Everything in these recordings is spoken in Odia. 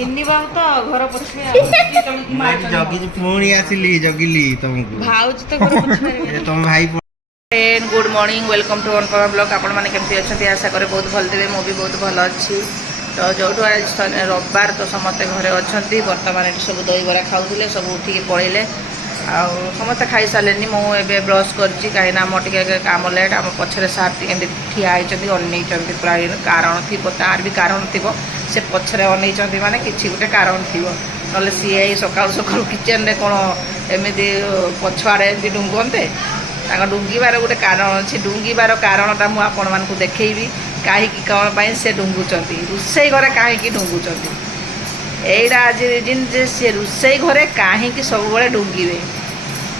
मिनी बाबू तो घर पछे जगी पुणी आसिली जगिली तुमको भाउज तो घर पछे तुम भाई good morning welcome to Anupama blog आपण माने केमती अच्छा आशा करे बहुत भल देवे मु भी बहुत भल अच्छी तो जो आज रविवार तो समस्ते घरे अच्छा बर्तमान ये सब दही बरा खाऊले सब उठिक पड़े समस्ते खाई सारे मुझे ब्रश कर कहीं कम लेट आम पछरे सार ठिया होती पूरा कारण थी तार भी कारण थी से पछरे अनेक माने किसी गोटे कारण थी ना सी सका सका किचेन रे कौन एमती पछुआड़े एमती डुंगते डुंगिबार गोटे कारण अच्छी डुंगिबार कारणटा मुझे देखी कहीं कौन से डुंगुंट रोसे घरे कहीं डुंगुंट यहीटा आज रिजिन जे सी रोसे घरे कहीं सब डुंगे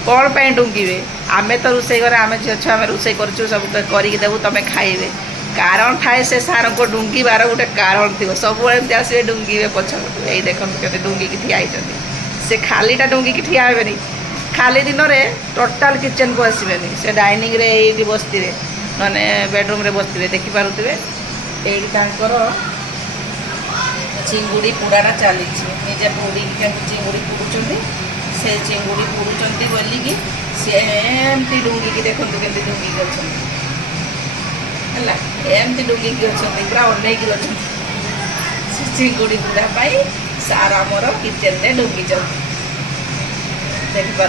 कौन पर डुंगे आम तो रोसे घरे आम झील छुआ आम रोसे करूँ सब करदेबू तुम खाइबे कारण थाए से सार को डुंगिबार गोटे कारण थी सब आसवे डुंगे पछ यही देखो के डुंगिकी ठिया से खालीटा डुंगिकी ठिया हे खाली दिन में टोटाल किचन को आसबे से डाइनिंग रे ये बसते मैंने बेडरूम रे बसते देखिपे ये चिंगुड़ी पोड़ाटा चली निजे पोड़ी चिंगुड़ी पोड़ुंट से चिंगुड़ी पोड़ुंट बोलिकी सी एमती डुंगिकी देखो के डुंगिकी अच्छा एमती डुंगिकी अच्छा पूरा अनेक अच्छा चिंगुड़ी पोड़ापाई सार आमर किचेन में डुंगी देखिपे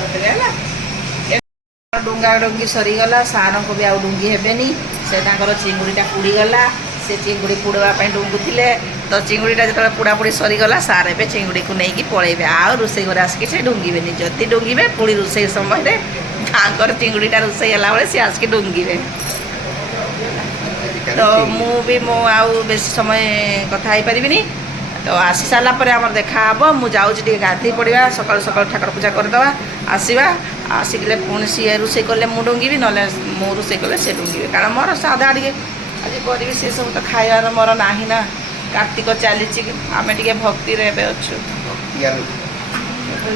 डुंगा डुंगी सरीगला सार को भी आउ डुंगी हेनी से चिंगुड़ीटा पोड़ीगला से चिंगुड़ी पोड़ापी डुंगुले तो चिंगुड़ीटा जो पोड़ापोड़ी सरीगला सार ए चिंगुड़ी को लेकिन पलैबे आउ रोसे घर आसिक से डुंगे जदि डुंगे पुणी रोसे समय चिंगुड़ीटा रोसे बेले सी आसिक डुंगे तो मुझे बेस समय कथा पारि तो आसी सारापर आम देखा मु जाऊँगी गाधे पड़ा सका सका ठाकुर पूजा करदे आसवा आसिकले पुणी सी रोसे कले मु डुंगी ना मु रोसे कले से डुंगे कारण मोर साधा टे आज करी से सब तो खाइबार मोर ना ना कार्तिक चली आम टे भक्ति रे अच्छु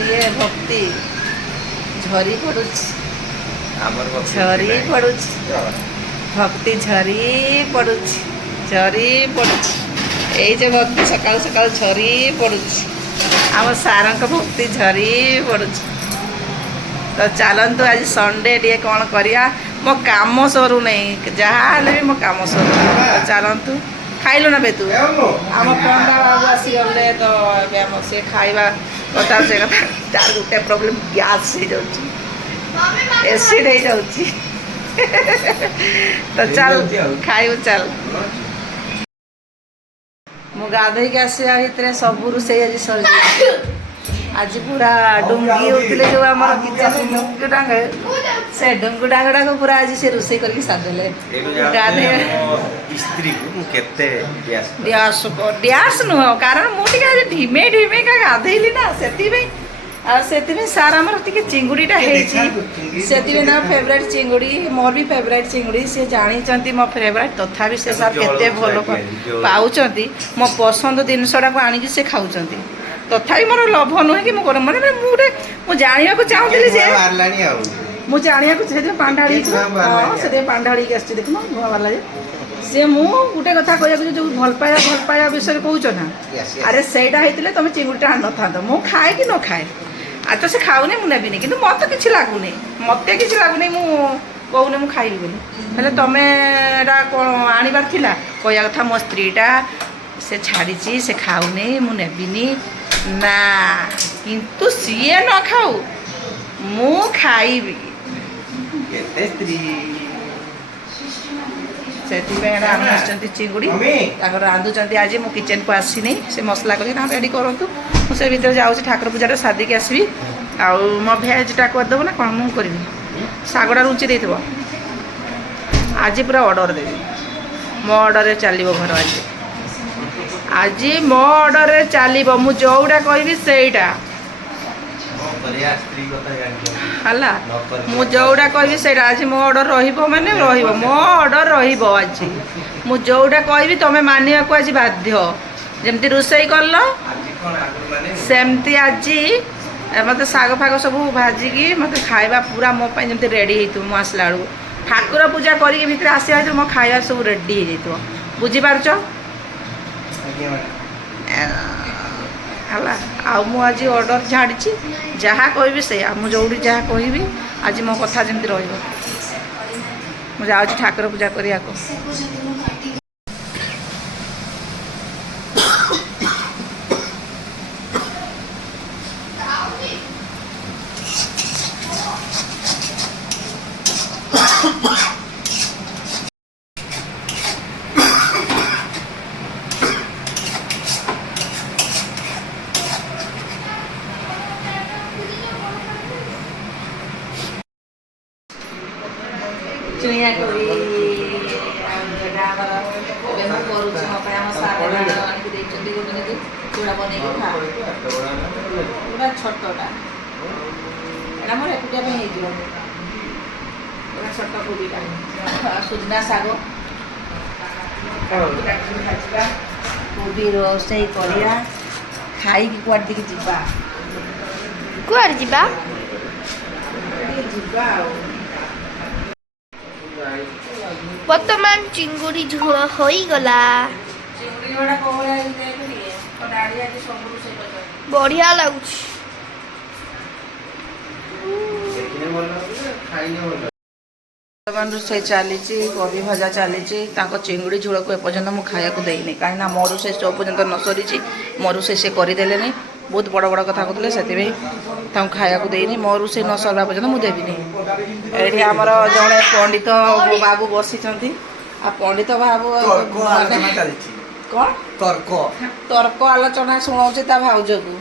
ये भक्ति झरी पड़ू झरी पड़ू भक्ति झरी पड़ू झरी पड़ू ये जो भक्ति सका सका झरी पड़ू आम सार भक्ति झरी पड़ू तो चलतु आज संडे टे कौन करिया मो काम सरू नहीं जहाँ भी मो काम सरू तो चलतु खाइलु ना बेतु आम पंडा बाबू आसीगले तो सी खाइबा कथा से कथा तार गोटे प्रोब्लेम गैस हो जाऊँ एसिड हो जाऊँ तो चल खाइबु चल मु गाधे के आसा भितर सब रोसे आज सर आज पूरा डुंगी होते जो आम किचन डुंगु डांग से डुंगु डांगटा को पूरा आज से रोसे करके साधे गाधे डैस नुह कारण मुझे ढिमे ढिमे का गाधेली ना से सार आमर टे चिंगुड़ीटा से फेवरेट चिंगुड़ी मोर भी फेवरेट चिंगुड़ी सी जानी मो फेवरेट तथापि से सार केते भल पाँच मो पसंद जिनसटा को आनिकी से खाऊँ तथापि मोर लोभ नुहे कि माने मुझे जाना चाहूली मुझे जाना पांडाड़ी से पांडाड़ी आस देख नुआ बाला सी मुझे कथा कह जो भल पाया विषय कौच ना अरे सहीटा होते तुम चिंगुड़ीटा आन था मु खाए कि न खाए आज तो से खाऊनी मुझे नेबिनी कि मत कि लगुनि मत कि लगुनि कहूनी मु खाइबी बोली तुम एटा कौन आनबार थिला कहया कथा मो स्त्रीटा से छाड़ी से खाऊनी मु नेबिनी ना किंतु सीए न खाऊ मु खाइबी से चिंगुड़ी रांधुंट आज मो किचन को आसनी से मसला कर रेडी करूँ मुझे भर जाऊँ ठाकुर पूजा साधिक आसबि आउ मो भेजटा करदेव ना कौन मुझे करी शागटा रुचि दे आज पूरा ऑर्डर देवी मो ऑर्डर चलो घर आज मो ऑर्डर चलो मु जोटा कहि सेटा है मु जोटा कहि से आज मो ऑर्डर रही मो ऑर्डर आज मु जोटा कहि तुम मानिबा को आज बाध्य जमती रोसई कल सेमती आज मत शाग फाग सब भाजिकी मत खाइबा पूरा मो जमी रेडी हो आसला बेलू ठाकुर पूजा करके भितर आसा मो खाइबार सब रेडी हो बुझीपार ହେଲା। ଆଉ ମୁଁ ଆଜି ଅର୍ଡ଼ର ଛାଡ଼ିଛି, ଯାହା କହିବି ସେଇଆ, ମୁଁ ଯେଉଁଠି ଯାହା କହିବି ଆଜି ମୋ କଥା ଯେମିତି ରହିବ। ମୁଁ ଯାଉଛି ଠାକୁର ପୂଜା କରିବାକୁ। ଚୁଇଆ କରି ଏଇଟା ଆମର ଏବେ ମୁଁ କରୁଛି ମୋ ପାଇଁ ଆମ ସାର୍ ଆଣିକି ଦେଇଛନ୍ତି ଗୋଟେ ଚୁଡ଼ା ବନେଇକି ଖା। ପୁରା ଛୋଟଟା ଏଇଟା ମୋର ଏକୁଟିଆ ପାଇଁ ହେଇଯିବ। ପୁରା ଛୋଟ କୋବିଟା ସୁଜନା ଶାଗ ଭାଜିବା, କୋବି ରୋଷେଇ କରିବା, ଖାଇକି କୁଆଡ଼େ ଟିକେ ଯିବା। କୁଆଡ଼େ ଯିବା? ଟିକେ ଯିବା ଆଉ। ବର୍ତ୍ତମାନ ଚିଙ୍ଗୁଡ଼ି ଝୋଳ ହୋଇଗଲା। ଚିଙ୍ଗୁଡ଼ି ଝୋଳଟା କୋଉ ଭଳିଆ ହେଇଛି ଟିକେ ମୋ ଡାଡ଼ି ଆଜି ସବୁ ରୋଷେଇ କରିଛନ୍ତି। ବଢ଼ିଆ ଲାଗୁଛି। ବର୍ତ୍ତମାନ ରୋଷେଇ ଚାଲିଛି, କୋବି ଭଜା ଚାଲିଛି। ତାଙ୍କ ଚିଙ୍ଗୁଡ଼ି ଝୋଳକୁ ଏପର୍ଯ୍ୟନ୍ତ ମୁଁ ଖାଇବାକୁ ଦେଇନି, କାହିଁକିନା ମୋ ରୋଷେଇ ଯେଉଁ ପର୍ଯ୍ୟନ୍ତ ନ ସରିଛି ମୋ ରୋଷେଇ ସେ କରିଦେଲେନି। ବହୁତ ବଡ଼ ବଡ଼ କଥା କହୁଥିଲେ, ସେଥିପାଇଁ ତାଙ୍କୁ ଖାଇବାକୁ ଦେଇନି। ମୋ ରୋଷେଇ ନ ସରିବା ପର୍ଯ୍ୟନ୍ତ ମୁଁ ଦେବିନି। ଏଇଠି ଆମର ଜଣେ ପଣ୍ଡିତ ବାବୁ ବସିଛନ୍ତି। ଆଉ ପଣ୍ଡିତ ବାବୁ ମାନେ କ'ଣ ତର୍କ ଆଲୋଚନା ଶୁଣାଉଛି ତା ଭାଉଜକୁ।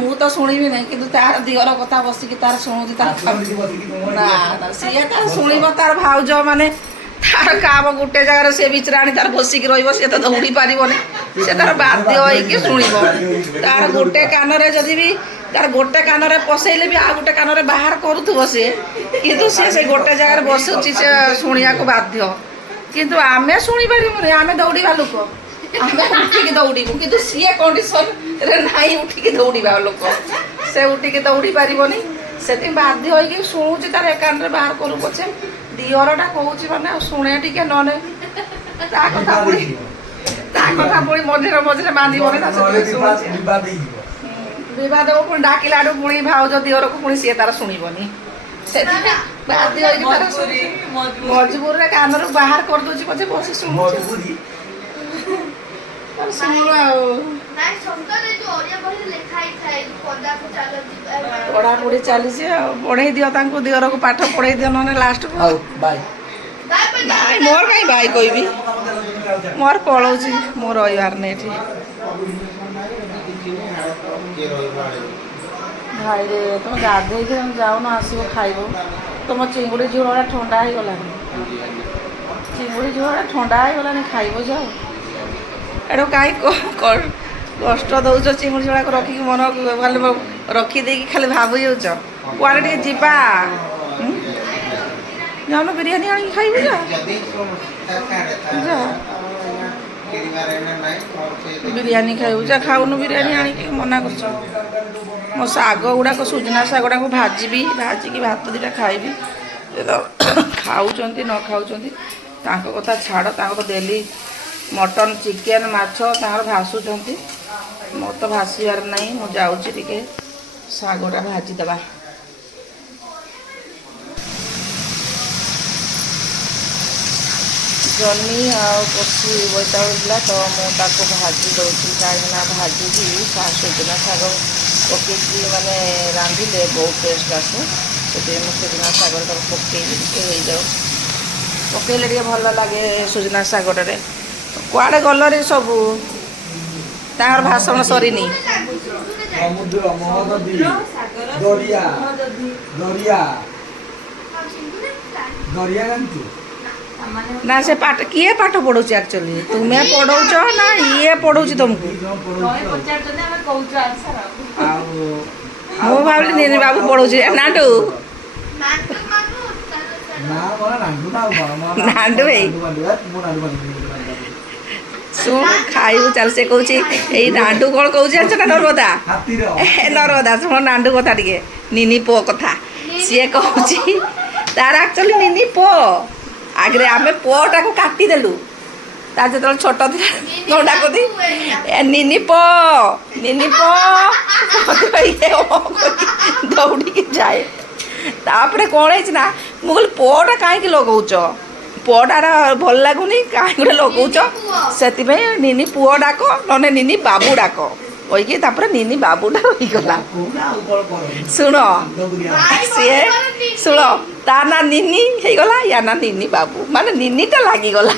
ମୁଁ ତ ଶୁଣିବି ନାହିଁ, କିନ୍ତୁ ତାର ଦିଅର କଥା ବସିକି ତାର ଶୁଣୁଛି। ତାର ନା ନା ସିଏ ତାର ଶୁଣିବ, ତାର ଭାଉଜ ମାନେ ତାର କାମ ଗୋଟେ ଜାଗାରେ ସେ ବିଚରା ଆଣି ତାର ବସିକି ରହିବ। ସିଏ ତ ଦୌଡ଼ି ପାରିବନି, ସେ ତାର ବାଧ୍ୟ ହେଇକି ଶୁଣିବ। ତାର ଗୋଟେ କାନରେ ଯଦି ବି ତାର ଗୋଟେ କାନରେ ପଶେଇଲେ ବି ଆଉ ଗୋଟେ କାନରେ ବାହାର କରୁଥିବ ସିଏ, କିନ୍ତୁ ସିଏ ସେ ଗୋଟେ ଜାଗାରେ ବସୁଛି, ସେ ଶୁଣିବାକୁ ବାଧ୍ୟ। କିନ୍ତୁ ଆମେ ଶୁଣିପାରିବୁନି, ଆମେ ଦୌଡ଼ିବା ଲୋକ, ଆମେ ଉଠିକି ଦୌଡ଼ିବୁ। କିନ୍ତୁ ସିଏ କଣ୍ଡିସନରେ ନାହିଁ ଉଠିକି ଦୌଡ଼ିବା ଲୋକ, ସେ ଉଠିକି ଦୌଡ଼ି ପାରିବନି। ସେଥିପାଇଁ ବାଧ୍ୟ ହେଇକି ଶୁଣୁଛି, ତାର ଏକାନରେ ବାହାର କରୁ ପଛେ। ଦିଅରଟା କହୁଛି ମାନେ ଆଉ ଶୁଣେ ଟିକେ, ନହେଲେ ତା କଥା ପୁଣି ମଝିରେ ମଝିରେ ମାନିବନି ନା, ସେଥିପାଇଁ ଶୁଣୁଛି। ବିବାଦ ହବ, ପୁଣି ଡାକିଲା ଆଡ଼ୁ ପୁଣି ଭାଉଜ ଦିଅରକୁ ପୁଣି ସିଏ ତାର ଶୁଣିବନି। ସେଥିପାଇଁ ବାଧ୍ୟ ହେଇକି ତାର ମଜବୁରରେ କାନରୁ ବାହାର କରିଦଉଛି ପଛେ, ବସି ଶୁଣୁଛି। ଶୁଣ ଆଉ ପଢ଼ାପଢ଼ି ଚାଲିଛି ଆଉ। ପଢ଼େଇ ଦିଅ ତାଙ୍କୁ, ଦିଅରକୁ ପାଠ ପଢ଼େଇ ଦିଅ, ନହେଲେ ଲାଷ୍ଟକୁ। ନାଇଁ ମୋର କାହିଁ ଭାଇ କହିବି, ମୋର ପଳଉଛି, ମୁଁ ରହିବାର ନାହିଁ ଏଠି। ଭାଇରେ ତମେ ଗାଧେଇକି ତମେ ଯାଉନ, ଆସିବ ଖାଇବ। ତମ ଚିଙ୍ଗୁଡ଼ି ଝୋଳଟା ଥଣ୍ଡା ହେଇଗଲାଣି, ଚିଙ୍ଗୁଡ଼ି ଝୋଳଟା ଥଣ୍ଡା ହେଇଗଲାଣି, ଖାଇବ ଯାଅ। ଏଠୁ କାହିଁ କଷ୍ଟ ଦେଉଛ? ଚିଙ୍ଗୁଡ଼ି ଝୋଳକୁ ରଖିକି ମନ ଖାଲି ରଖିଦେଇକି ଖାଲି ଭାବୁ ଯାଉଛ। କୁଆଡ଼େ ଟିକେ ଯିବା, ଯାଉନ ବିରିୟାନୀ ଆଣିକି ଖାଇବୁ। ଯା ବିରିୟାନୀ ଖାଇବୁ, ଯା ଖାଉନୁ ବିରିୟାନୀ ଆଣିକି, ମନା କରୁଛ। ମୋ ଶାଗ ଗୁଡ଼ାକ, ସୁଜନା ଶାଗ ଗୁଡ଼ାକୁ ଭାଜିବି, ଭାଜିକି ଭାତ ଦୁଇଟା ଖାଇବି। ଖାଉଛନ୍ତି ନ ଖାଉଛନ୍ତି ତାଙ୍କ କଥା ଛାଡ଼। ତାଙ୍କର ଡେଲି ମଟନ୍, ଚିକେନ୍, ମାଛ ତାଙ୍କର ଭାସୁଛନ୍ତି, ମୋର ତ ଭାସିବାର ନାହିଁ। ମୁଁ ଯାଉଛି ଟିକେ ଶାଗଟା ଭାଜିଦେବା। ଜହ୍ନି ଆଉ କଷି ବୋଇତାଳୁ ଥିଲା ତ ମୁଁ ତାକୁ ଭାଜି ଦେଉଛି, କାହିଁକିନା ଭାଜିକି ସୁଜନା ଶାଗ ପକେଇକି ମାନେ ରାନ୍ଧିଲେ ବହୁତ ଟେଷ୍ଟ ଆସେ। ସେଥିପାଇଁ ମୁଁ ସୁଜନା ଶାଗରେ ତାକୁ ପକେଇକି ଟିକେ ହେଇଯାଉ, ପକେଇଲେ ଟିକେ ଭଲ ଲାଗେ ସୁଜନା ଶାଗଟାରେ। କୁଆଡ଼େ ଗଲରେ ସବୁ? ତାଙ୍କର ଭାଷଣ ସରିନି। ନା ସେ ପାଠ କିଏ ପାଠ ପଢ଼ଉଛି? ଆକ୍ଚୁଆଲି ତୁମେ ପଢ଼ଉଛ ନା ଇଏ ପଢ଼ଉଛି ତୁମକୁ? ମୁଁ ଭାବିଲି ନିନି ବାବୁ ପଢ଼ଉଛି। ନାଣ୍ଡୁ ନାଣ୍ଡୁ ଭାଇ ଶୁଣ, ଖାଇବୁ ଚାଲ। ସେ କହୁଛି ଏଇ ନାଣ୍ଡୁ କ'ଣ କହୁଛି ଜାଣିଛ ନା? ନର୍ମଦା ନର୍ମଦା ଶୁଣ ନାଣ୍ଡୁ କଥା ଟିକେ, ନିନି ପୁଅ କଥା। ସିଏ କହୁଛି ତାର ଆକ୍ଚୁଆଲି ନିନି ପୁଅ, ଆଗରେ ଆମେ ପୁଅଟାକୁ କାଟିଦେଲୁ। ତାର ଯେତେବେଳେ ଛୋଟ ଥିଲା କଣ ଡାକନ୍ତି ଏ ନିନି ପ ଦୌଡ଼ିକି ଯାଏ। ତାପରେ କ'ଣ ହେଇଛି ନା ମୁଁ କହିଲି ପୁଅଟା କାହିଁକି ଲଗଉଛ, ପୁଅଟା ଭଲ ଲାଗୁନି କାହିଁକି ଗୋଟେ ଲଗଉଛ, ସେଥିପାଇଁ ନିନି ପୁଅ ଡାକ ନହେଲେ ନିନି ବାବୁ ଡାକ କହିକି ତାପରେ ନିନି ବାବୁଟା ରହିଗଲା। ଶୁଣ ସିଏ ଶୁଣ ତା ନା ନିନି ହେଇଗଲା, ୟା ନା ନିନି ବାବୁ, ମାନେ ନିନିଟା ଲାଗିଗଲା।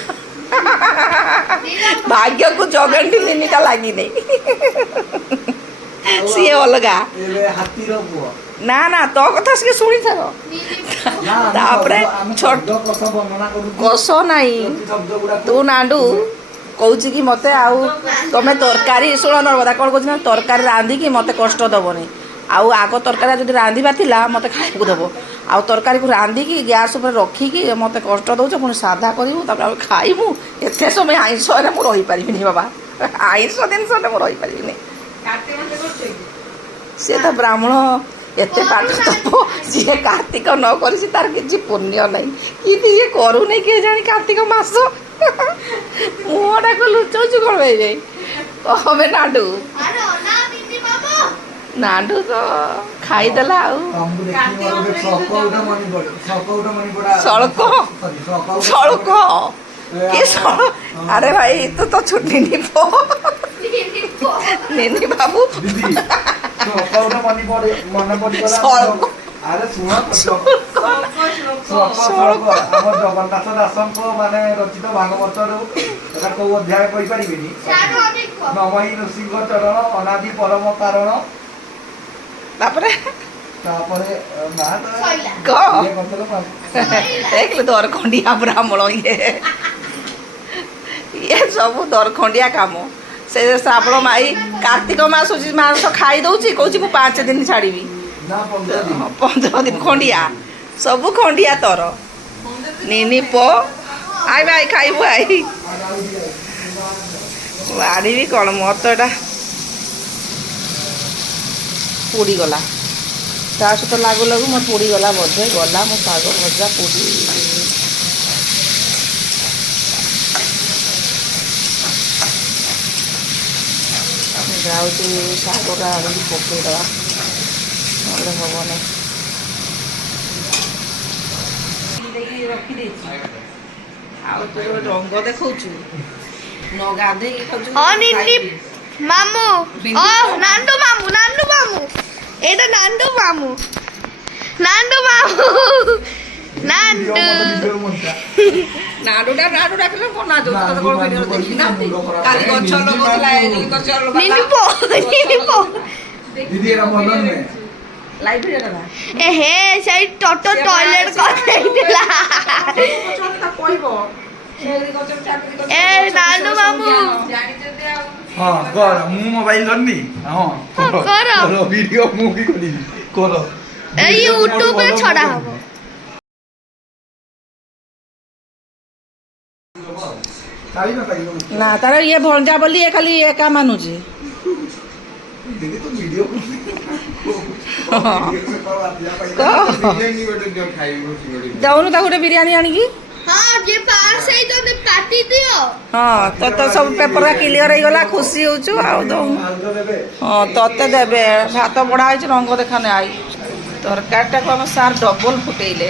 ଭାଗ୍ୟକୁ ଜଗନ୍ତି ନିନିଟା ଲାଗିନି। ସିଏ ଅଲଗା। ନା ନା ତୋ କଥା ସିଏ ଶୁଣିଥାର। ତାପରେ କଷ ନାହିଁ ତୁ ନାଣ୍ଡୁ କହୁଛି କି ମୋତେ ଆଉ ତମେ ତରକାରୀ ଶୁଣ ନର୍ମଦା କ'ଣ କହୁଛି ନା ତରକାରୀ ରାନ୍ଧିକି ମୋତେ କଷ୍ଟ ଦେବନି। ଆଉ ଆଗ ତରକାରୀ ଯଦି ରାନ୍ଧିବା ଥିଲା ମୋତେ ଖାଇବାକୁ ଦେବ, ଆଉ ତରକାରୀକୁ ରାନ୍ଧିକି ଗ୍ୟାସ୍ ଉପରେ ରଖିକି ମୋତେ କଷ୍ଟ ଦେଉଛ, ପୁଣି ସାଧା କରିବୁ ତାପରେ ଆମେ ଖାଇବୁ। ଏତେ ସମୟ ଆଇଁଷ ହେଲେ ମୁଁ ରହିପାରିବିନି ବାବା, ଆଇଁଷ ଜିନିଷ ହେଲେ ମୁଁ ରହିପାରିବିନି। ସିଏ ତ ବ୍ରାହ୍ମଣ ଏତେ ପାଠ ଦବ, ଯିଏ କାର୍ତ୍ତିକ ନ କରିଛି ତାର କିଛି ପୁଣ୍ୟ ନାହିଁ। କିନ୍ତୁ ଇଏ କରୁନି କିଏ ଜାଣି କାର୍ତ୍ତିକ ମାସ ମୁହଁଟାକୁ ଲୁଚଉଛୁ କ'ଣ ଭାଇ କହବେ ନାଣ୍ଡୁ। ନାଣ୍ଡୁ ତ ଖାଇଦେଲା ଆଉ ସଳକ ସଳକ କିଏ ଆରେ ଭାଇ ତୁ ତ ଛୁଟି ନିପ ନିନି ବାବୁ ଜଗନ୍ନାଥ ଦାସଙ୍କ ମାନେ ରଚିତ ଭାଗବତରୁ ଏଟା କୋଉ ଅଧ୍ୟାୟ କହିପାରିବେନି। ନମହି ଋଷିଙ୍କ ଚରଣ ଅନାଦି ପରମ କାରଣ। ତାପରେ ଦେଖିଲୁ ଦରଖଣ୍ଡିଆ ବ୍ରାହ୍ମଣ ଇଏ ସବୁ ଦରଖଣ୍ଡିଆ କାମ। ସେ ଶ୍ରାବଣ ମାଇ କାର୍ତ୍ତିକ ମାସ ଖାଇ ଦଉଛି, କହୁଛି ମୁଁ 5 ଦିନ ଛାଡ଼ିବି, 15 ଦିନ ଖଣ୍ଡିଆ, ସବୁ ଖଣ୍ଡିଆ ତୋର। ନିନି ପୋ ଆଇ ଭାଇ ଖାଇବୁ ଆଇ ଆଣିବି କ'ଣ ମୋର ତ ଏଇଟା ପୋଡ଼ିଗଲା, ତା ସହିତ ଲାଗୁ ଲାଗୁ ମୋର ପୋଡ଼ିଗଲା ବୋଧେ, ଗଲା ମୋ ଶାଗ ଭଜା ପୋଡ଼ି। ଯାଉଛି ଶାଗଟା ଆଣିକି ପକେଇଦେବା, ନହେଲେ ହେବନି। ଦେଇକି ରଖିଦେଇଛି ଆଉ ତୁ ରଙ୍ଗ ଦେଖାଉଛୁ ନ ଗାଧେଇକି ଖାଉଛୁ। ମାମୁ ନାଣ୍ଡୁ ମାମୁ ଏଇଟା ନାଣ୍ଡୁ ମାମୁ ନାଣ୍ଡୁ ଡାକିଲେ କ'ଣ ନା କାଲି ଗଛ ଲଗଉଥିଲା ହେ ସେଇ ଟୋଟୋ ଟଏଲେଟ କରିଦେଇଥିଲା। ଏ ନାଣ୍ଡୁ ମାମୁ ହଁ କର, ମୁଁ ମୋବାଇଲ ଧରିନି। ହଁ କର ଭିଡିଓ ମୁଁ ବି କରିବି, କର ଏଇ ୟୁଟ୍ୟୁବରେ ଛଡା ହବ। ନା ତାର ଇଏ ଭଞ୍ଜା ବୋଲି ଇଏ ଖାଲି ଏକା ମାନୁଛି। ଦଉନୁ ତାକୁ ଗୋଟେ ବିରିୟାନୀ ଆଣିକି। ହଁ ତୋତେ ସବୁ ପେପର କ୍ଲିୟର ହେଇଗଲା, ଖୁସି ହଉଛୁ ଆଉ ଦଉନୁ। ହଁ ତତେ ଦେବେ, ଭାତ ବଢ଼ା ହେଇଛି ରଙ୍ଗ ଦେଖାନି। ଆଇ ତରକାରୀଟାକୁ ଆମ ସାର୍ ଡବଲ ଫୁଟେଇଲେ,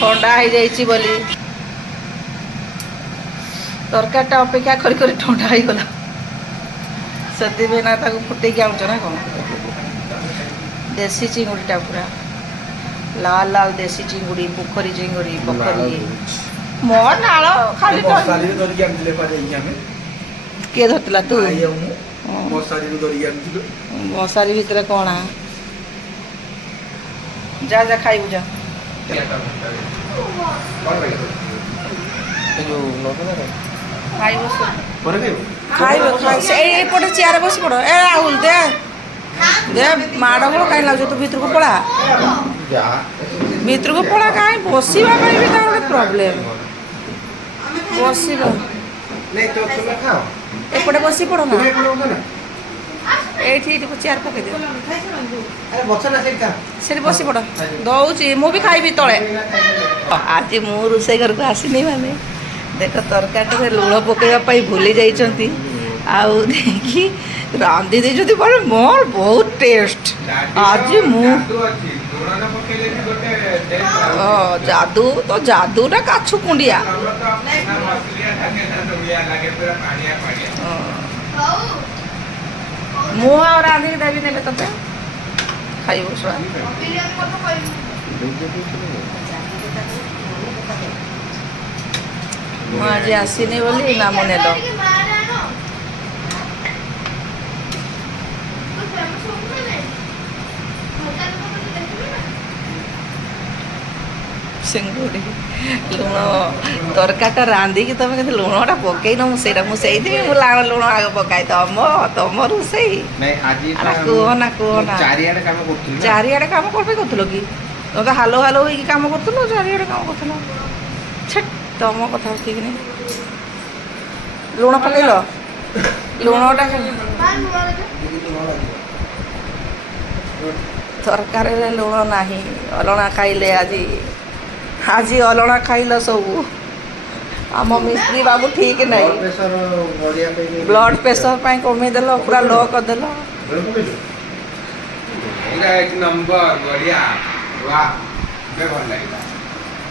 ଥଣ୍ଡା ହେଇଯାଇଛି ବୋଲି ତରକାରୀଟା ଅପେକ୍ଷା କରି କରି ଥଣ୍ଡା ହେଇଗଲା, ସେଥିପାଇଁ ନା ତାକୁ ଫୁଟେଇକି ଆଣୁଛ ନା କ'ଣ। ଦେଶୀ ଚିଙ୍ଗୁଡ଼ିଟା ପୁରା ଲାଲ ଲାଲ ଦେଶୀ ଚିଙ୍ଗୁଡ଼ି, ପୋଖରୀ ଚିଙ୍ଗୁଡ଼ି, ପୋଖରୀ ମୋ ନାଳ ଖାଲି କିଏ ଧରିଥିଲା ତୁ? ମଶାରୀ ଭିତରେ କ'ଣ? ଯା ଯା ଖାଇବୁ ଯା। ଖାଇବ ସେଇ ଏପଟେ ଚେୟାରରେ ବସି ପଡ଼। ଏ ରାହୁଲ ଦେ ମାଡ଼ ଗୋଳ କାହିଁ ଲାଗୁଛ, ତୁ ଭିତରକୁ ପଳା, ଭିତରକୁ ପଳା। କାହିଁ ବସିବା ପାଇଁ ବି ତାର ଗୋଟେ ପ୍ରୋବ୍ଲେମ୍, ବସିବା ଏପଟେ ବସି ପଡ଼ ନା, ଏଇଠି ଚେୟାର ପକେଇଦିଅ, ସେଠି ବସି ପଡ଼। ଦଉଛି ମୁଁ ବି ଖାଇବି ତଳେ। ଆଜି ମୁଁ ରୋଷେଇ ଘରକୁ ଆସିନି ମାନେ ଦେଖ ତରକାରୀରେ ଲୁଣ ପକାଇବା ପାଇଁ ଭୁଲି ଯାଇଛନ୍ତି ଆଉ ଦେଇକି ରାନ୍ଧି ଦେଇଛନ୍ତି ପରେ ମୋର ବହୁତ ଟେଷ୍ଟ ଆଜି ମୁଁ ଯାଦୁ ତ ଯାଦୁଟା କାଛୁ କୁଣ୍ଡିଆ ମୁଁ ଆଉ ରାନ୍ଧିକି ଦେବି ନେବେ ତତେ ଖାଇବ ଛୁଆ ମୁଁ ଆଜି ଆସିନି ବୋଲି ନାମ ନେଲ ଚିଙ୍ଗୁଡ଼ି ଲୁଣ ତରକାରୀଟା ରାନ୍ଧିକି ତମେ କିନ୍ତୁ ଲୁଣଟା ପକେଇନ ମୁଁ ସେଇଥିପାଇଁ ମୁଁ ଲୁଣ ଆଗ ପକାଏ ତମ ରୋଷେଇ କୁହନା ଚାରିଆଡ଼େ କାମ କରୁଥିଲ କି ତମେ ତ ହାଲୋ ହାଲୋ ହେଇକି କାମ କରୁଥିଲ ଚାରିଆଡ଼େ କାମ କରୁଥିଲ ଛେଟ୍ ତମ କଥା ଠିକ୍ ନାହିଁ ଲୁଣ ପକେଇଲ ଲୁଣଟା ତରକାରୀରେ ଲୁଣ ନାହିଁ ଅଲଣା ଖାଇଲେ ଆଜି ଅଲଣା ଖାଇଲ ସବୁ ଆମ ମିସ୍ତ୍ରୀ ବାବୁ ଠିକ୍ ନାହିଁ ବ୍ଲଡ଼ ପ୍ରେସର ପାଇଁ କମେଇଦେଲ ପୁରା ଲୋ କରିଦେଲ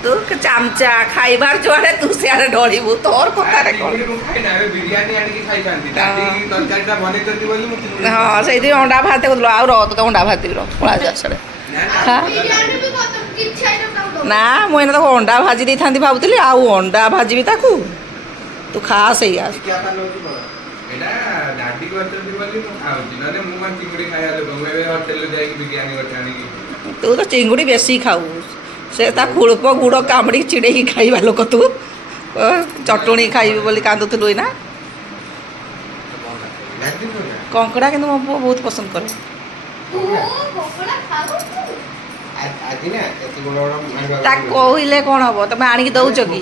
ତୁ ଚାମଚା ଖାଇବାର ଯୁଆଡ଼େ ତୁ ସିଆଡ଼େ ଢଳିବୁ ତୋର କଥାରେ କ'ଣ ହଁ ସେଇଥିପାଇଁ ଅଣ୍ଡା ଭାତ କରୁଥିଲୁ ଆଉ ରହ ତୋତେ ଅଣ୍ଡା ଭାତ ପଳା ସିଆଡ଼େ ନା ମୁଁ ଏଇନା ତାକୁ ଅଣ୍ଡା ଭାଜି ଦେଇଥାନ୍ତି ଭାବୁଥିଲି ଆଉ ଅଣ୍ଡା ଭାଜିବି ତାକୁ ତୁ ଖା ସେଇଆ ତୁ ତ ଚିଙ୍ଗୁଡ଼ି ବେଶୀ ଖାଉ ସେ ତା ଖୁଳପ ଗୁଡ଼ କାମୁଡ଼ିକି ଚିଡ଼େଇକି ଖାଇବା ଲୋକ ତୁ ଚଟୁଣି ଖାଇବି ବୋଲି କାନ୍ଦୁଥିଲୁ ଏଇନା କଙ୍କଡ଼ା କିନ୍ତୁ ମୋ ପୁଅ ବହୁତ ପସନ୍ଦ କରେ ତାକୁ କହିଲେ କ'ଣ ହବ ତମେ ଆଣିକି ଦଉଛ କି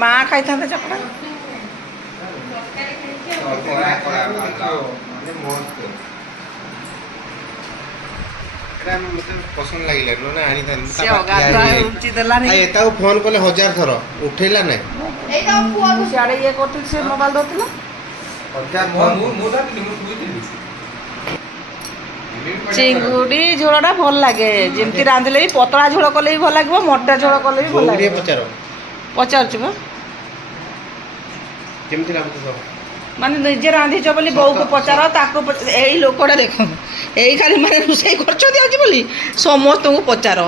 ମା ଖାଇଥାନ୍ତେ ଚକଡ଼ା ପସନ୍ଦ ଲାଗିଲା ନା ଆଣିଥାନ୍ତି ଏତାକୁ ଫୋନ କଲେ 1000 ଥର ଉଠେଇଲା ନାଇଁ ସିଆଡ଼େ ଇଏ କରୁଥିଲି ସେ ମୋବାଇଲ ଧରିଥିଲା ଚିଙ୍ଗୁଡ଼ି ଝୋଳଟା ଭଲ ଲାଗେ ଯେମିତି ରାନ୍ଧିଲେ ବି ପତଳା ଝୋଳ କଲେ ବି ଭଲ ଲାଗିବ ମୋଟା ଝୋଳ କଲେ ବି ଭଲ ଲାଗିବ ପଚାରୁଛୁ ବା କେମିତି ଲାଗୁଛି ମାନେ ନିଜେ ରାନ୍ଧିଛ ବୋଲି ବୋଉକୁ ପଚାର ତାକୁ ଏଇ ଲୋକଟା ଦେଖ ଏଇ ଖାଲି ମାନେ ରୋଷେଇ କରୁଛନ୍ତି ଆଜି ବୋଲି ସମସ୍ତଙ୍କୁ ପଚାର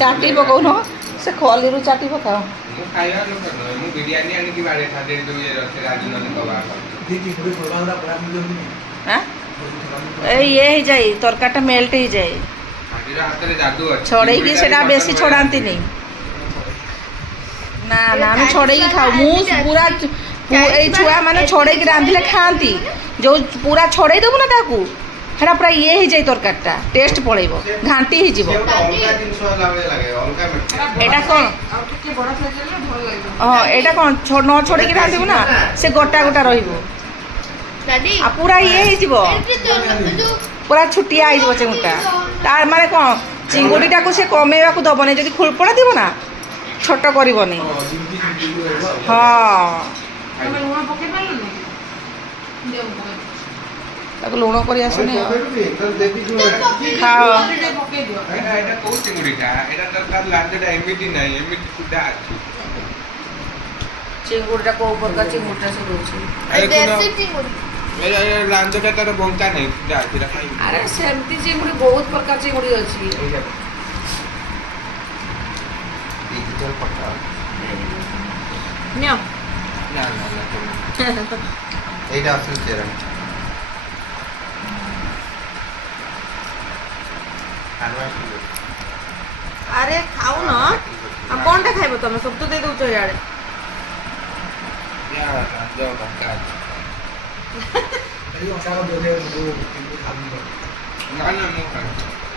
ଚାଟି ପକଉନ ସେ ଖଲିରୁ ଚାଟି ପକାଅ ଏଇ ଇଏ ହେଇଯାଏ ତରକାରୀଟା ମେଲ୍ଟ ହେଇଯାଏ ଛଡ଼େଇକି ସେଟା ବେଶୀ ଛଡ଼ାନ୍ତିନି ନା ଆମେ ଛଡ଼େଇକି ଖାଉ ମୁଁ ପୁରା ଏଇ ଛୁଆମାନେ ଛଡ଼େଇକି ରାନ୍ଧିଲେ ଖାଆନ୍ତି ଯେଉଁ ପୁରା ଛଡ଼େଇ ଦେବୁ ନା ତାକୁ ସେଟା ପୁରା ଇଏ ହେଇଯାଏ ତରକାରୀଟା ଟେଷ୍ଟ ପଳେଇବ ଘାଣ୍ଟି ହେଇଯିବ ଏଇଟା କ'ଣ ହଁ ଏଇଟା କ'ଣ ନ ଛଡ଼େଇକି ରାନ୍ଧିବୁ ନା ସେ ଗୋଟା ଗୋଟା ରହିବ ଆଉ ପୁରା ଇଏ ହେଇଯିବ ପୁରା ଛୁଟିଆ ହେଇଯିବ ଚିଙ୍ଗୁଡ଼ିଟା ତାର ମାନେ କ'ଣ ଚିଙ୍ଗୁଡ଼ିଟାକୁ ସେ କମେଇବାକୁ ଦେବନି ଯଦି ଖୋଳପଡ଼ା ଥିବ ନା ଛୋଟ କରିବନି ହଁ ତାକୁ ଲୁଣ କରି ଆସୁନି ଖାଅ ଚିଙ୍ଗୁଡ଼ିଟା କୋଉ ପ୍ରକାର ଚିଙ୍ଗୁଡ଼ିଟା ସେ ରହୁଛି ଆରେ ସେମିତି ଚିଙ୍ଗୁଡ଼ି ବହୁତ ପ୍ରକାର ଚିଙ୍ଗୁଡ଼ି ଅଛି এইটা আসলে চেরা আরে খাও না আর কোনটা খাইবো তুমি সব তো দিয়ে দউছো ইয়ারে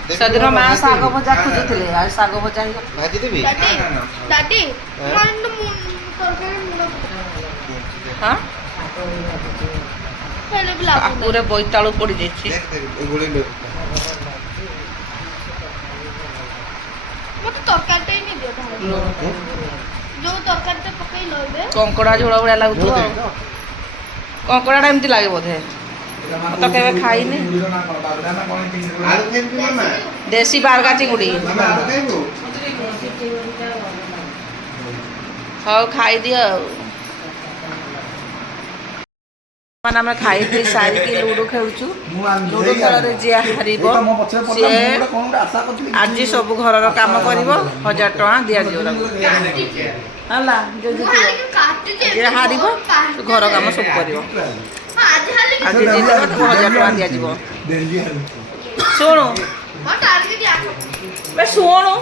ସେଦିନ ମା ଶାଗ ଭଜା ଖୋଜୁଥିଲେ ଆଉ ଶାଗ ଭଜା ଭାଜି ଦେବି ଦାଦି ହଁ ହେଲେ ବି ଲାଗୁନି। ପୁରା ବୋଇତାଳୁ ପଡି ଯାଇଛି। ଏଗୁଳି ମତେ ତରକାରୀଟା ହିଁ ନେଇଦିଅ ତାହେଲେ। ଯୋଉ ତରକାରୀଟା ପକେଇ ଲଇବେ କଙ୍କଡା ଝୋଳ ଭଳିଆ ଲାଗୁଥିବ ଆଉ। କଙ୍କଡାଟା ଏମିତି ଲାଗେ ବୋଧେ। ମୁଁ ତ କେବେ ଖାଇନି। ଆଳୁ ଖାଇବୁ ମାମା ଦେଶୀ ବାରଗା ଚିଙ୍ଗୁଡି। ମାମା ଆଳୁ ଖାଇବୁ ହଉ ଖାଇଦିଅ ଆଉ। ମାନେ ଆମେ ଖାଇ ପିଇ ସାରିକି ଲୁଡୁ ଖେଳୁଛୁ। ଲୁଡୁ ଖେଳରେ ଯିଏ ହାରିବ ସିଏ ଆଜି ସବୁ ଘରର କାମ କରିବ। 1000 ଟଙ୍କା ଦିଆଯିବ ତାକୁ। ହେଲା ଯିଏ ଜିତିବ ଯିଏ ହାରିବ ସେ ଘର କାମ ସବୁ କରିବ। ଆଜି ଜିତିବ ତାକୁ 1000 ଟଙ୍କା ଦିଆଯିବ। ଶୁଣୁ ବେ ଶୁଣୁ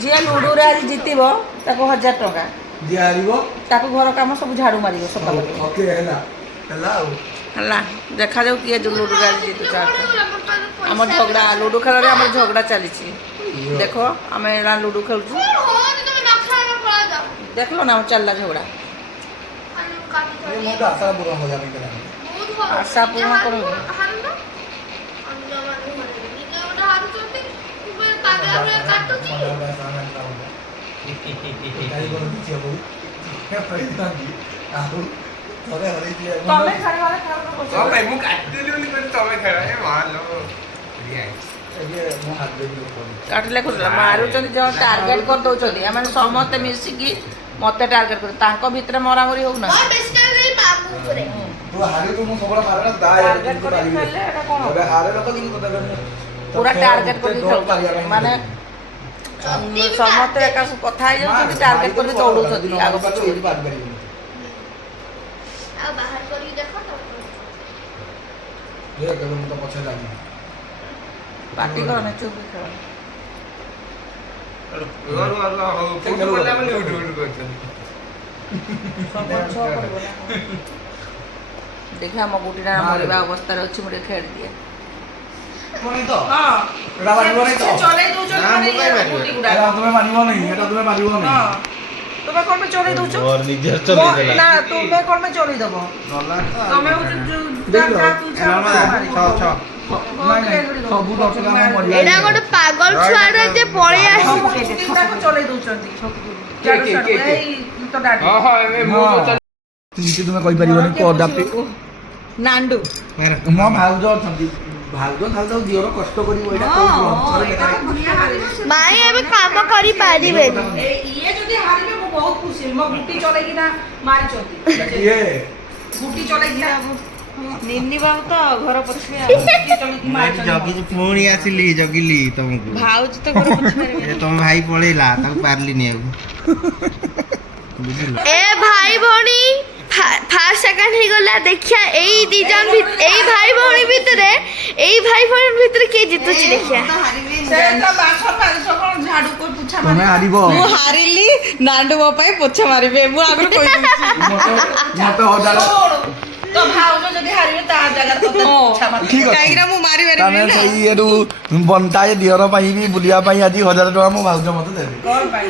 ଯିଏ ଲୁଡୁରେ ଆଜି ଜିତିବ ତାକୁ 1000 ଟଙ୍କା। ତାକୁ ଘର କାମ ସବୁ ଝାଡୁ ମାରିବ ସଫା କରିବ। ହେଲା ଦେଖାଯାଉ କିଏ ଯୋଉ ଲୁଡୁରେ ଆଜି ଜିତୁଛି। ଆମ ଝଗଡ଼ା ଲୁଡୁ ଖେଳରେ ଆମର ଝଗଡ଼ା ଚାଲିଛି। ଦେଖ ଆମେ ଏଇନା ଲୁଡୁ ଖେଳୁଛୁ। ଦେଖିଲ ନା ଚାଲିଲା ଝଗଡ଼ା। ଆଶା ପୂରଣ କରିବ। ତମେ କାଟିଲେ ମାରୁଛନ୍ତି ଯେଉଁ ଟାର୍ଗେଟ କରିଦଉଛନ୍ତି। ଏମାନେ ସମସ୍ତେ ମିଶିକି ମତେ ଟାର୍ଗେଟ କରୁ। ତାଙ୍କ ଭିତରେ ମରାମରି ହଉନା। ପୁରା ଟାର୍ଗେଟ କରିକି ଖେଳୁଛନ୍ତି। ମାନେ ସମସ୍ତେ ଏକା କଥା ହେଇଯାଉଛନ୍ତି। ଟାର୍ଗେଟ କରିକି ଦୌଡଉଛନ୍ତି ଆଗ ପଛ। ପାଟି କରନି ଚୁପ ଖେଳ। ଦେଖିଆ ମୋ ଗୁଟିଟା ମରିବା ଅବସ୍ଥାରେ ଅଛି। ମୁଁ ଟିକେ ଖେଳି ଦିଏ। ଚଲେଇ ଦଉଛନ୍ତି। ତୁମେ କଣ ପାଇଁ ଚଲେଇ ଦଉଛ? ନା ତୁମେ କଣ ପାଇଁ ଚଲେଇ ଦବ? ତମେ ଏଇଟା ଗୋଟେ ପାଗଳ ଛୁଆଟା ଯେ ପଳେଇ ଆସିଛି। ଚଲେଇ ଦଉଛନ୍ତି। ତୁମେ କହିପାରିବନି କଦାପି ନାଣ୍ଡୁ ମୋ ଭାଉଜ ଅଛନ୍ତି। ଭାଉଜ ଦିଅର କଷ୍ଟ କରିବ ଏଇଟା ମାଇଁ ଏବେ କାମ କରିପାରିବେନି। ଇଏ ଯଦି ହାରିବେ ମୁଁ ବହୁତ ଖୁସି। ମୋ ଗୁଟି ଚଲେଇକିନା ମାରିଛନ୍ତି। ଗୁଟି ଚଲେଇକିନା ନିନି ବାବୁ ତ ଘର ପଛରେ ଜଗିଛି ପୁଣି ଆସିଲି ଜଗିଲି ତମକୁ। ଭାଉଜ ତ ଘର ପଛରେ। ତମ ଭାଇ ପଳେଇଲା ତାକୁ ପାରିଲିନି ଆଉ। ବୁଝିଲ ଏ ଭାଇ ଭଉଣୀ ଫାର୍ଷ୍ଟ ସେକେଣ୍ଡ ହେଇଗଲା। ଦେଖିଆ ଏଇ ଦି ଜଣ ଏଇ ଭାଇ ଭଉଣୀ ଭିତରେ କିଏ ଜିତୁଛି ଦେଖିଆ। ତମେ ହାରିବ। ମୁଁ ହାରିଲି। ନାଣ୍ଡୁ ମୋ ପାଇଁ ପୋଛା ମାରିବେ। ମୁଁ ଆଗରୁ ତ ଭାଉଜ ଯଦି ହାରିବେ ତା ଜାଗାରେ କାହିଁକିନା ମୁଁ ତମେ ସେଇ ଇଏରୁ ବନ୍ତାଏ ଦିଅର ପାଇଁ ବି ବୁଲିବା ପାଇଁ ଆଜି 1000 ଟଙ୍କା ମୋ ଭାଉଜ ମତେ ଦେବେ। କଣ ପାଇଁ?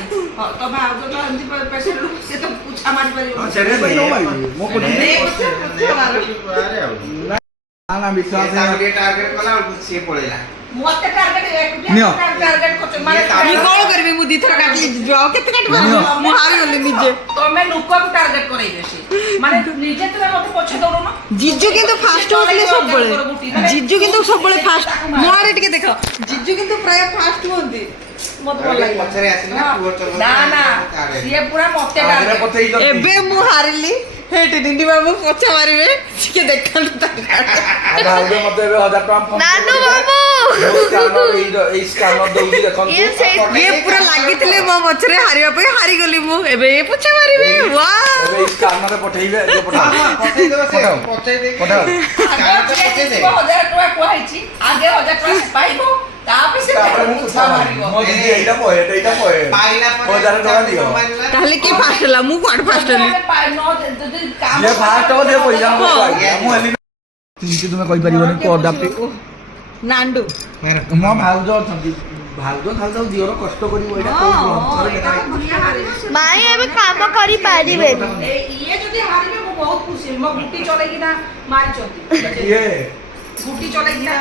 ତ ଭାଉଜ ତ ଏମିତି ପେସେଣ୍ଟ ସେ ତ ପୋଛା ମାରି ପାରିବ। ନା ବିଶ୍ୱାସ ଟାର୍ଗେଟ କଲା ସିଏ ପଳେଇଲା। ମତେ ଟାର୍ଗେଟ କରୁଛ ମାନେ ମୁଁ କଣ କରିବି? ମୁଁ ଦିଥର କାଟିଲି। ଆଉ କେତେ କାଟି ପାରିବି? ମୁଁ ହାରିଗଲି ନିଜେ। ତମେ ଲୋକକୁ ଟାର୍ଗେଟ କରେଇବେ ସେ ମାନେ ନିଜେ ତୁମେ ମତେ ପଛେ ଦୌଡୁନ। ଜିଜୁ କିନ୍ତୁ ଫାଷ୍ଟ ହଉଥିଲେ ସବୁବେଳେ। ଜିଜୁ କିନ୍ତୁ ସବୁବେଳେ ଫାଷ୍ଟ। ମୋ ଆଡେ ଟିକେ ଦେଖ। ଜିଜୁ କିନ୍ତୁ ପ୍ରାୟ ଫାଷ୍ଟ ହୁଅନ୍ତି। ମତେ ଭଲ ଲାଗିଲା। ପଛରେ ଆସିଲା ନା ସିଏ ପୁରା ମତେ ଟାର୍ଗେଟ। ଏବେ ମୁଁ ହାରିଲି। ହେଠି ଦିଦି ବାବୁ ପଛା ମାରିବେ। ଟିକେ ଦେଖନ୍ତୁ ଭାଉଜ ମତେ ଏବେ 1000 ଟଙ୍କା ନାନୁ ବାବୁ ଏଇ ସ୍କାନର ଦଉଛି ଦେଖନ୍ତୁ। ଇଏ ପୁରା ଲାଗିଥିଲେ ମୋ ପଛରେ ହାରିବା ପାଇଁ। ହାରିଗଲି ମୁଁ। ଏବେ ଏ ପଛା ମାରିବେ। ୱାଓ ଏବେ ଏଇ ସ୍କାନରରେ ପଠେଇବେ। ପଠେଇଦେବ ସେ ପଠେଇ ଦେଇକି 1000 ଟଙ୍କା କୁହାଇଛି। ଆଗେ 1000 ଟଙ୍କା ପାଇବ। ତାପରେ ସେ ପୋଛା ମାରିବ। ଏଇଟା ପଏ ପାଇଲା ପରେ 1000 ଟଙ୍କା ଦିଅ। ତାହେଲେ କିଏ ଫାଷ୍ଟ ହେଲା? ମୁଁ କୁଆଡେ ଫାଷ୍ଟ ହେଲି? ଯିଏ ଫାଷ୍ଟ ହବ ସିଏ ପଇସା ମୁଁ ହେଲି। ତୁମେ କହିପାରିବନି କଦାପି ନାଣ୍ଡୁ ମୋ ଭାଉଜ ଅଛନ୍ତି। ଭାଉଜ ଦିଅର କଷ୍ଟ କରିବ ଏଇଟା ମାଇଁ ଏବେ କାମ କରିପାରିବେନି। ଇଏ ଯଦି ହାରିବେ ମୁଁ ବହୁତ ଖୁସି ମୋ ଗୁଟି ଚଲେଇକିନା ମାରିଛନ୍ତି ଇଏ ଗୁଟି ଚଲେଇକିନା